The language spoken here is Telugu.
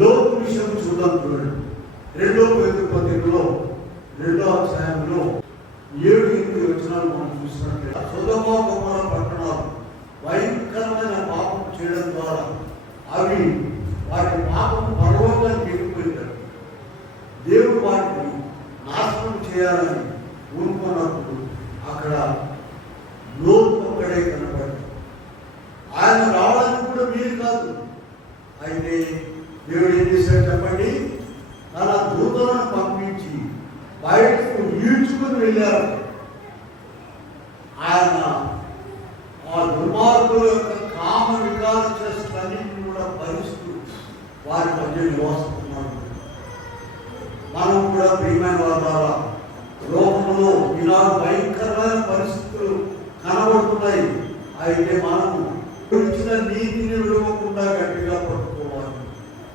లోతు విషయం చూద్దాం. చూడండి, 2 పేతురు పత్రికలో 2వ అధ్యాయంలో 7-8 వచనాలు మనం చూసినట్లయితే, సొదొమ గొమొర్రా పట్టణాలు భయంకరమైన పాపం చేయడం ద్వారా అవి వాటి పాపం పర్వతానికి ఎక్కిపోయింటారు. దేవుడు వాటిని నాశనం చేయాలని ఊరుకున్నప్పుడు అక్కడ లోతు ఒక్కడే కనబడ్డాడు. ఆయన రావడానికి కూడా వీలు కాదు. అయితే దేవుడు ఏం చేశాడు చెప్పండి? తన దూతలను పంపించి బయటకు ఈడ్చుకుని వెళ్ళారు. ఆయన ఆ దుర్మార్గుల యొక్క కామ వికార చేష్టలన్నింటినీ కూడా భరిస్తూ వారి మధ్య నివాసిస్తున్నారు. మనం కూడా ప్రియమైన వారి ద్వారా లోకంలో ఇలాంటి భయంకరమైన పరిస్థితులు కనబడుతున్నాయి. అయితే మనము ఇచ్చిన నీతిని విడవకుండా గట్టిగా